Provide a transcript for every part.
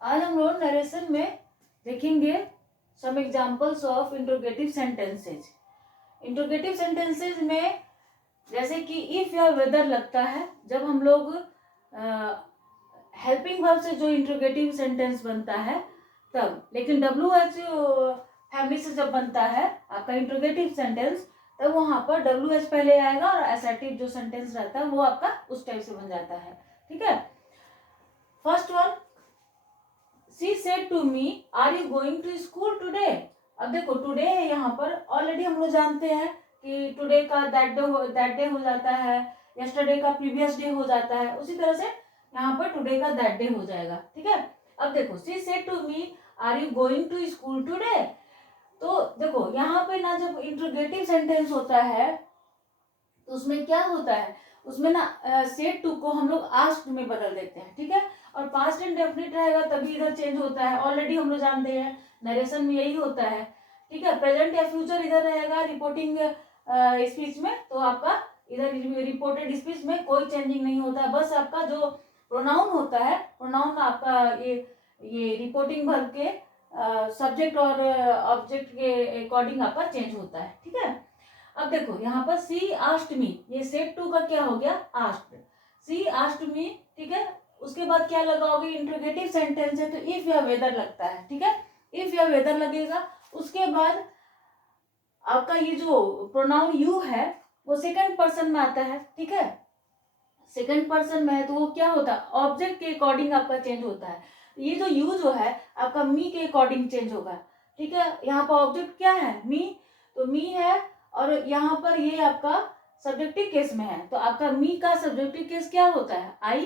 आज हम लोग नरेशन में देखेंगे some examples of interrogative sentences. Interrogative sentences में जैसे कि इफ या वेदर लगता है जब हम लोग हेल्पिंग वर्ब से जो इंट्रोगेटिव सेंटेंस बनता है तब, लेकिन WH फैमिली से जब बनता है आपका इंट्रोगेटिव सेंटेंस तब वहां पर WH पहले आएगा और असर्टिव जो सेंटेंस रहता है वो आपका उस टाइप से बन जाता है। ठीक है, first one, she said to me are you going to school today. अब देखो टुडे है यहाँ पर, ऑलरेडी हम लोग जानते हैं कि टुडे का दैट डे हो जाता है, यस्टरडे का प्रीवियस डे हो जाता है, उसी तरह से यहाँ पर टुडे का दैट डे हो जाएगा। ठीक है, अब देखो she said to me are you going to school today. तो देखो यहाँ पे ना जब इंट्रोगेटिव सेंटेंस होता है तो उसमें क्या होता है, उसमें ना सेड टू को हम लोग आस्क्ड में बदल देते हैं। ठीक है, और पास्ट इंडेफिनिट रहेगा तभी इधर चेंज होता है, ऑलरेडी हम लोग जानते हैं नरेशन में यही होता है। ठीक है, प्रेजेंट या फ्यूचर इधर रहेगा रिपोर्टिंग स्पीच में, तो आपका इधर रिपोर्टेड स्पीच में कोई चेंजिंग नहीं होता है, बस आपका जो प्रोनाउन होता है, प्रोनाउन आपका ये रिपोर्टिंग वर्ब के सब्जेक्ट और ऑब्जेक्ट के अकॉर्डिंग आपका चेंज होता है। ठीक है, अब देखो यहाँ पर सी आस्ट मी, ये सेड टू का क्या हो गया, आस्ट, सी आस्ट मी। ठीक है, उसके बाद क्या लगाओगे, इंट्रोगेटिव सेंटेंस है तो इफ या वेदर लगता है। ठीक है, इफ या वेदर लगेगा, उसके बाद आपका ये जो प्रोनाउन यू है वो सेकंड पर्सन में आता है। ठीक है, सेकंड पर्सन में है तो वो क्या होता है, ऑब्जेक्ट के अकॉर्डिंग आपका चेंज होता है। ये जो यू जो है आपका मी के अकॉर्डिंग चेंज होगा। ठीक है, यहाँ पर ऑब्जेक्ट क्या है, मी, तो मी है, और यहाँ पर ये आपका सब्जेक्टिव केस में है तो आपका मी का सब्जेक्टिव केस क्या होता है, आई,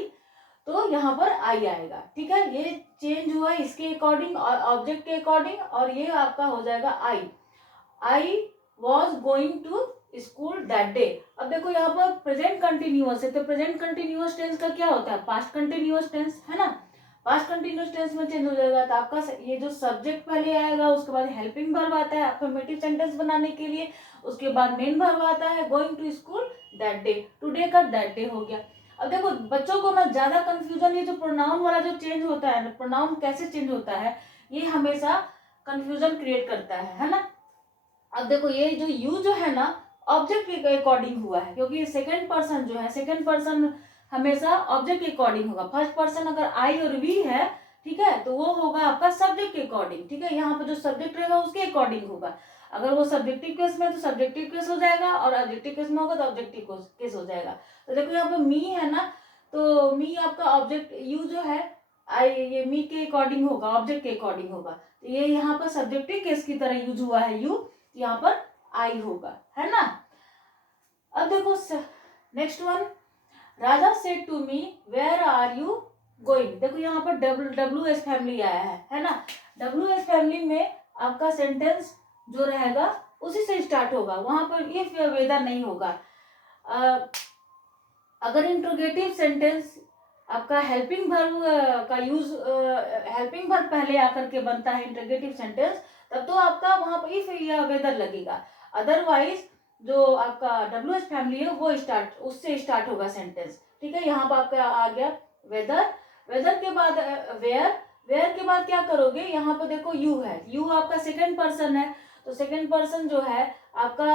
तो यहाँ पर आई आएगा। ठीक है, ये चेंज हुआ इसके अकॉर्डिंग और ऑब्जेक्ट के अकॉर्डिंग, और ये आपका हो जाएगा I was going to school that day. अब देखो यहाँ पर प्रेजेंट कंटिन्यूअस है तो प्रेजेंट कंटिन्यूअस टेंस का क्या होता है, पास्ट कंटिन्यूअस टेंस है ना, पास्ट कंटिन्यूअस टेंस में चेंज हो जाएगा तो आपका ये जो सब्जेक्ट पहले आएगा, उसके बाद हेल्पिंग वर्ब आता है अफर्मेटिव सेंटेंस बनाने के लिए, उसके बाद मेन वर्ब आता है going to school that day, today का दैट डे हो गया। अब देखो बच्चों को ना ज्यादा कंफ्यूजन, ये जो प्रोनाउन वाला जो चेंज होता है, प्रोनाउन कैसे चेंज होता है, ये हमेशा कंफ्यूजन क्रिएट करता है ना। अब देखो ये जो यू जो है ना ऑब्जेक्ट के अकॉर्डिंग हुआ है, क्योंकि सेकंड पर्सन जो है, सेकंड पर्सन हमेशा ऑब्जेक्ट के अकॉर्डिंग होगा। फर्स्ट पर्सन अगर आई और वी है, ठीक है, तो वो होगा आपका सब्जेक्ट के अकॉर्डिंग। ठीक है, यहाँ पर जो सब्जेक्ट रहेगा उसके अकॉर्डिंग होगा। अगर वो सब्जेक्टिव केस में तो सब्जेक्टिव केस हो जाएगा, और ऑब्जेक्टिव केस में होगा तो ऑब्जेक्टिव केस हो जाएगा। तो देखो यहाँ पर मी है ना, तो मी आपका ऑब्जेक्ट, यू जो है आई ये मी के अकॉर्डिंग होगा, ऑब्जेक्ट के अकॉर्डिंग होगा, तो ये यहाँ पर सब्जेक्टिव केस की तरह यूज हुआ है यू, यहाँ पर आई होगा, है ना। अब देखो next one, Raja said to me where are you going. देखो यहाँ पर WH फैमिली आया है ना, WH फैमिली में आपका सेंटेंस जो रहेगा उसी से स्टार्ट होगा, वहां पर इफ या वेदर नहीं होगा। अगर इंट्रोगेटिव सेंटेंस आपका हेल्पिंग वर्ब का यूज, हेल्पिंग वर्ब पहले आकर के बनता है इंट्रोगेटिव सेंटेंस, तब तो आपका वहां पर इफ या वेदर लगेगा। अदरवाइज जो आपका WH फैमिली है वो स्टार्ट, उससे स्टार्ट होगा सेंटेंस। ठीक है, यहाँ पर आपका आ गया वेदर, वेदर के बाद वेयर, वेयर के बाद क्या करोगे, यहाँ पर देखो यू है, यू आपका सेकंड पर्सन है, तो सेकंड पर्सन जो है आपका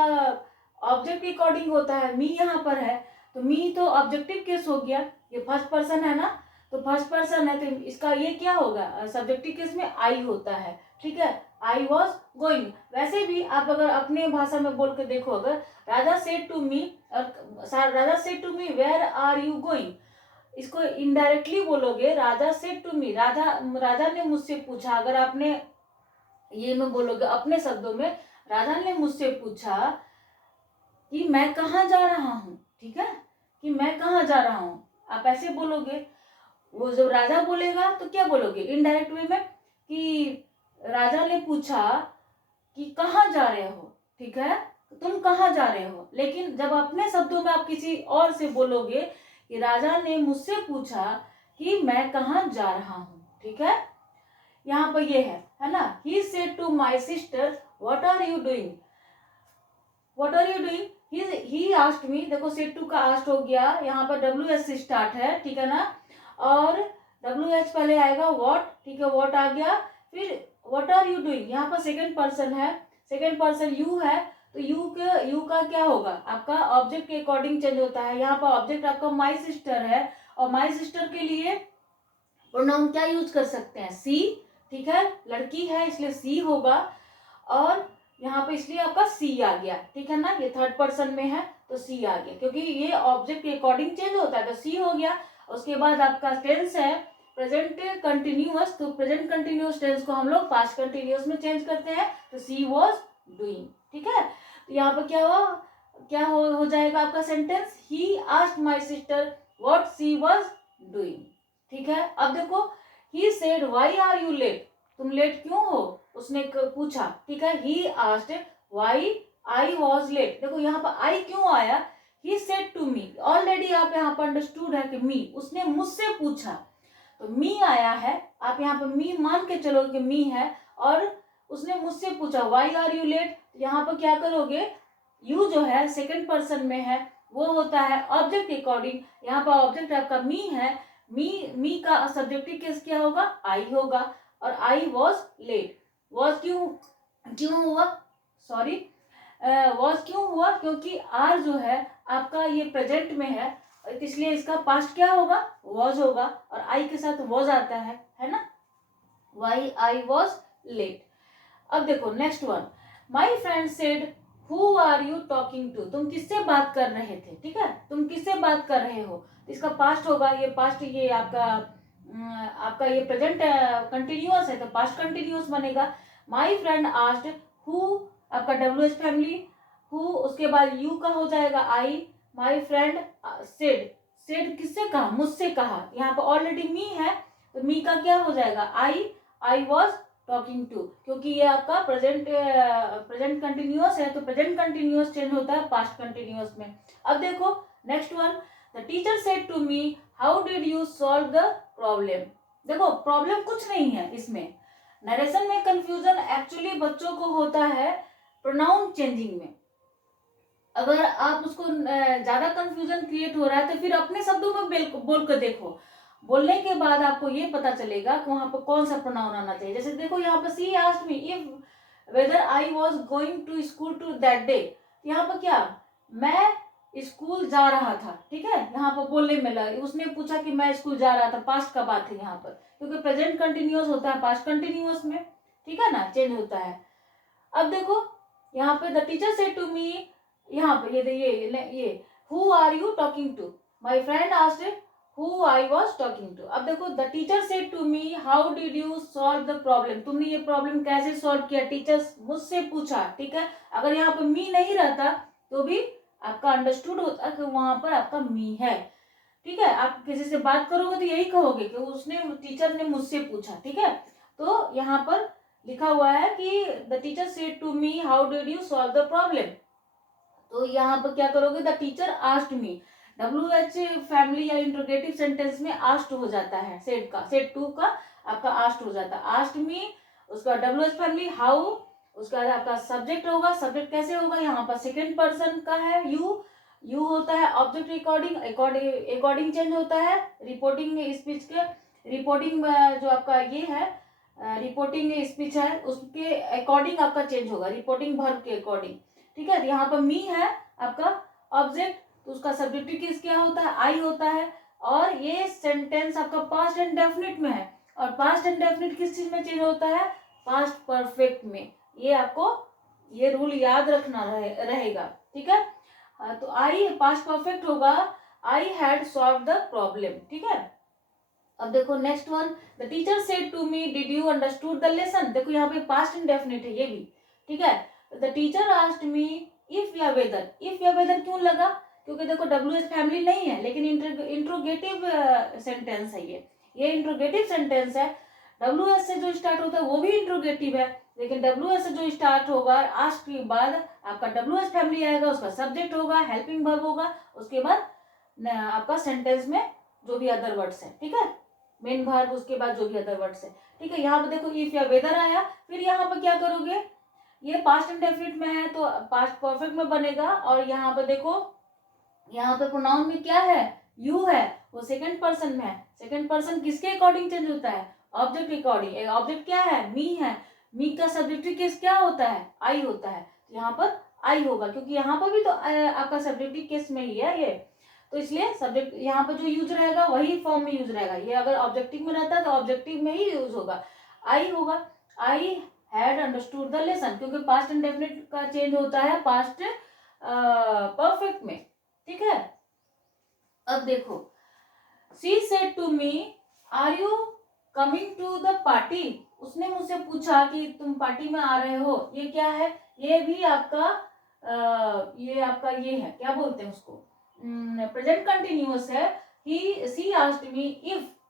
ऑब्जेक्ट के अकॉर्डिंग होता है, मी यहाँ पर है तो मी तो ऑब्जेक्टिव केस हो गया, ये फर्स्ट पर्सन है ना, तो फर्स्ट पर्सन है तो इसका ये क्या होगा, सब्जेक्टिव केस में आई होता है। ठीक है, आई वॉज गोइंग। वैसे भी आप अगर अपने भाषा में बोल के देखो, अगर Raja said to me, Raja said to me where are you going, इसको इनडायरेक्टली बोलोगे राजा सेड टू मी, राजा ने मुझसे पूछा। अगर आपने ये में बोलोगे अपने शब्दों में, राजा ने मुझसे पूछा कि मैं कहाँ जा रहा हूँ। ठीक है, कि मैं कहाँ जा रहा हूँ, आप ऐसे बोलोगे। वो जब राजा बोलेगा तो क्या बोलोगे इनडायरेक्ट वे में, कि राजा ने पूछा कि कहाँ जा रहे हो। ठीक है, तुम कहाँ जा रहे हो। लेकिन जब अपने शब्दों में आप किसी और से बोलोगे कि राजा ने मुझसे पूछा कि मैं कहाँ जा रहा हूँ। ठीक है, यहाँ पर ये है ना, he said to my sister what are you doing, what are you doing, he asked me. देखो सेड टू का आस्क्ड हो गया, यहाँ पर WH से स्टार्ट है, ठीक है ना, और WH पहले आएगा व्हाट, ठीक है, व्हाट आ गया। फिर व्हाट आर यू डूइंग, यहाँ पर सेकंड पर्सन है, सेकंड पर्सन यू है, तो यू का क्या होगा, आपका ऑब्जेक्ट के अकॉर्डिंग चेंज होता है। यहाँ पर ऑब्जेक्ट आपका माई सिस्टर है, और माई सिस्टर के लिए प्रोनाउन क्या यूज कर सकते हैं, सी, ठीक है, लड़की है इसलिए सी होगा, और यहाँ पे इसलिए आपका सी आ गया, ठीक है ना, ये थर्ड पर्सन में है तो सी आ गया, क्योंकि ये ऑब्जेक्ट के अकॉर्डिंग चेंज होता है तो सी हो गया। उसके बाद आपका टेंस है प्रेजेंट कंटिन्यूअस, तो प्रेजेंट कंटिन्यूअस टेंस को हम लोग पास्ट कंटिन्यूअस में चेंज करते हैं, तो सी वॉज डूइंग, ठीक है। तो यहाँ पर क्या हुआ, क्या हो जाएगा आपका sentence, he asked my sister what she was doing, ठीक है। अब देखो, he said why are you late, तुम लेट क्यों हो, उसने पूछा, ठीक है। He asked why I was late, देखो यहाँ पर आई क्यों आया, he said to me, already आप यहाँ पर अंडरस्टूड है कि मी, उसने मुझसे पूछा, तो मी आया है, आप यहाँ पर मी मान के चलो कि मी है, और उसने मुझसे पूछा व्हाई आर यू लेट, यहाँ पर क्या करोगे, यू जो है सेकंड पर्सन में है, वो होता है ऑब्जेक्ट अकॉर्डिंग, यहाँ पर ऑब्जेक्ट आपका मी है, मी का सब्जेक्टिव केस क्या होगा, आई होगा, और आई वॉज लेट, वॉज क्यों हुआ, सॉरी, वॉज क्यों हुआ, क्योंकि आर जो है आपका ये प्रेजेंट में है, इसलिए इसका पास्ट क्या होगा, वॉज होगा, और आई के साथ वॉज आता है ना, वाई आई वॉज लेट। अब देखो next one, my friend said who are you talking to, तुम किससे बात कर रहे थे, ठीक है, तुम किससे बात कर रहे हो, इसका पास्ट होगा, ये पास्ट, ये आपका ये प्रेजेंट कंटिन्यूअस है तो पास्ट कंटिन्यूअस बनेगा। माई फ्रेंड आस्क्ड हु, आपका WH फैमिली, हु, उसके बाद यू का हो जाएगा आई, माई फ्रेंड सेड, सेड किससे कहा, मुझसे कहा, यहाँ पर ऑलरेडी मी है तो मी का क्या हो जाएगा, आई वॉज टॉकिंग टू, क्योंकि ये आपका प्रेजेंट कंटिन्यूअस है तो प्रेजेंट कंटिन्यूअस चेंज होता है पास्ट कंटिन्यूअस में। अब देखो next one, the teacher said to me how did you solve the problem, देखो प्रॉब्लम कुछ नहीं है इसमें, नरेशन में कंफ्यूजन एक्चुअली बच्चों को होता है प्रोनाउन चेंजिंग में, अगर आप उसको ज्यादा कंफ्यूजन क्रिएट हो रहा है तो फिर अपने शब्दों में बोल कर देखो, बोलने के बाद आपको ये पता चलेगा कि वहां पर कौन सा प्रोनाउन आना चाहिए। जैसे देखो यहाँ पर she asked me if whether I was going to school to that day, यहाँ पर क्या, मैं स्कूल जा रहा था, ठीक है, यहाँ पर बोलने में लगा, उसने पूछा कि मैं स्कूल जा रहा था, पास्ट का बात है यहाँ पर, क्योंकि प्रेजेंट कंटिन्यूअस होता है पास्ट कंटिन्यूअस में, ठीक है ना, चेंज होता है। अब देखो यहाँ पे the teacher said to me, यहाँ पे ये who are you talking to, my friend asked who I was talking to. अब देखो the teacher said to me how did you solve the problem, तुमने ये प्रॉब्लम कैसे सॉल्व किया, teacher मुझसे पूछा, ठीक है, अगर यहाँ पर मी नहीं रहता तो भी आपका अंडरस्टूड होता कि वहां पर आपका मी है, ठीक है। आप किसी से बात करोगे तो यही कहोगे कि उसने, टीचर ने मुझसे पूछा, ठीक है। तो यहाँ पर लिखा हुआ है कि the teacher said to me how did you solve the problem, तो यहाँ पर क्या करोगे, the teacher asked me, WH family या इंट्रोगेटिव सेंटेंस में आस्क्ड हो जाता है, सेड टू का आपका आस्क्ड हो जाता है, आस्क्ड मी, उसका WH फैमिली हाउ, उसका आपका सब्जेक्ट होगा, सब्जेक्ट कैसे होगा, यहाँ पर सेकंड पर्सन का है, यू होता है, ऑब्जेक्ट अकॉर्डिंग चेंज होता है, रिपोर्टिंग स्पीच के, रिपोर्टिंग जो आपका ये है रिपोर्टिंग स्पीच है उसके अकॉर्डिंग आपका चेंज होगा, रिपोर्टिंग वर्ब के अकॉर्डिंग, ठीक है। यहाँ पर मी है आपका ऑब्जेक्ट, तो उसका सब्जेक्टिव केस क्या होता है, आई होता है, और ये सेंटेंस आपका पास्ट एंड डेफिनिट में है, और पास्ट एंड डेफिनिट किस चीज में चेंज होता है, पास्ट परफेक्ट में, ये आपको ये रूल याद रखना रहेगा, ठीक है। तो आई पास्ट परफेक्ट होगा, I had solve the problem, ठीक है। अब देखो next one, the teacher said to me did you understood the lesson, देखो यहाँ पे पास्ट इंडेफिनिट है ये भी, ठीक है। The teacher asked me if या वेदर, इफ या वेदर क्यों लगा, क्योंकि देखो WH फैमिली नहीं है लेकिन इंट्रोगेटिव सेंटेंस है, ये इंट्रोगेटिव सेंटेंस है, WH से जो स्टार्ट होता है वो भी इंट्रोगेटिव है, लेकिन WH से जो स्टार्ट होगा आस्क के बाद आपका WH फैमिली आएगा, उसका सब्जेक्ट होगा, हेल्पिंग वर्ब होगा, उसके बाद आपका सेंटेंस में जो भी अदर वर्ड्स है, ठीक है, मेन वर्ब, उसके बाद जो भी अदर वर्ड्स है, ठीक है। यहाँ पे देखो इफ या वेदर आया, फिर यहाँ पे क्या करोगे, ये पास्ट इंडेफिनिट में है तो पास्ट परफेक्ट में बनेगा, और यहाँ पे देखो यहाँ पे प्रोनाउन में क्या है, यू है, वो सेकंड पर्सन में है, सेकंड पर्सन किसके अकॉर्डिंग चेंज होता है? ऑब्जेक्ट के अकॉर्डिंग। ऑब्जेक्ट क्या है? मी है। मी का सब्जेक्टिव केस क्या होता है? आई होता है। यहाँ पर आई होगा क्योंकि यहाँ पर भी तो आपका सब्जेक्टिव केस में ही है ये, तो इसलिए सब्जेक्ट यहाँ पर जो यूज रहेगा वही फॉर्म में यूज रहेगा। ये अगर ऑब्जेक्टिव में रहता है तो ऑब्जेक्टिव में ही यूज होगा, आई होगा। I had understood the lesson, क्योंकि पास्ट इंडेफिनिट का चेंज होता है पास्ट परफेक्ट में, ठीक है। अब देखो, she said to me are you coming to the party, उसने मुझसे पूछा कि तुम पार्टी में आ रहे हो। ये क्या है? ये भी आपका ये आपका ये है, क्या बोलते हैं उसको, प्रेजेंट कंटिन्यूअस है। ही सी आस्क्ड मी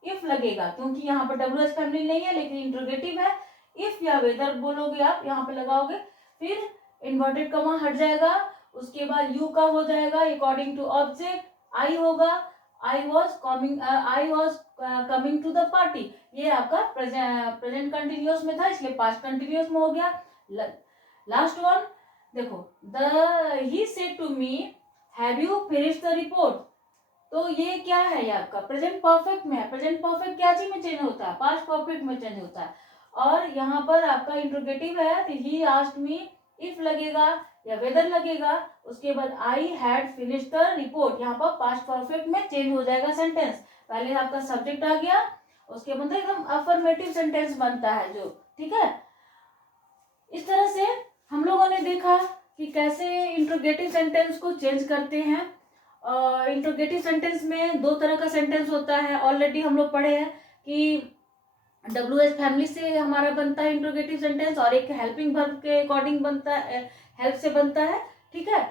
इफ लगेगा, क्योंकि यहाँ पर WH फैमिली नहीं है लेकिन इंट्रोगेटिव है। इफ या वेदर बोलोगे आप, यहाँ पे लगाओगे, फिर इन्वर्टेड कमा हट जाएगा, उसके बाद यू का हो जाएगा अकॉर्डिंग टू ऑब्जेक्ट, आई होगा, I was coming to the party. ये आपका प्रेजेंट कंटिन्यूअस में था इसलिए पास्ट कंटिन्यूअस में हो गया। लास्ट वन देखो, he said to me have you finished the report, तो ये क्या है? ये आपका प्रेजेंट परफेक्ट में है। प्रेजेंट परफेक्ट क्या चीज में चेंज होता है? पास्ट परफेक्ट में चेंज होता है। और यहाँ पर आपका इंट्रोगेटिव है तो ही आस्क्ड मी इफ लगेगा या वेदर लगेगा, उसके बाद I had finished the report, यहाँ पर पास्ट परफेक्ट में चेंज हो जाएगा सेंटेंस। पहले आपका सब्जेक्ट आ गया, उसके बाद एकदम अफर्मेटिव सेंटेंस बनता है जो, ठीक है। इस तरह से हम लोगों ने देखा कि कैसे इंट्रोगेटिव सेंटेंस को चेंज करते हैं। इंट्रोगेटिव सेंटेंस में दो तरह का सेंटेंस होता है, ऑलरेडी हम लोग पढ़े हैं कि WH फैमिली से हमारा बनता है इंट्रोगेटिव सेंटेंस, और एक हेल्पिंग वर्ब के अकॉर्डिंग बनता है, हेल्प से बनता है, ठीक है।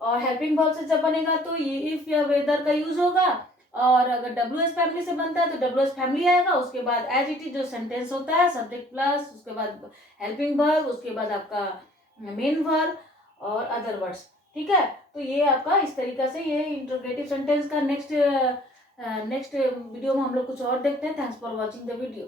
और हेल्पिंग वर्ब से जब बनेगा तो ये इफ या वेदर का यूज होगा, और अगर WH फैमिली से बनता है तो WH फैमिली आएगा, उसके बाद एज इट इज जो सेंटेंस होता है सब्जेक्ट प्लस उसके बाद हेल्पिंग वर्ब, उसके बाद आपका मेन वर्ब और अदर वर्ड्स, ठीक है। तो ये आपका इस तरीका से ये इंट्रोगेटिव सेंटेंस का नेक्स्ट वीडियो में हम लोग कुछ और देखते हैं। Thanks for watching the video.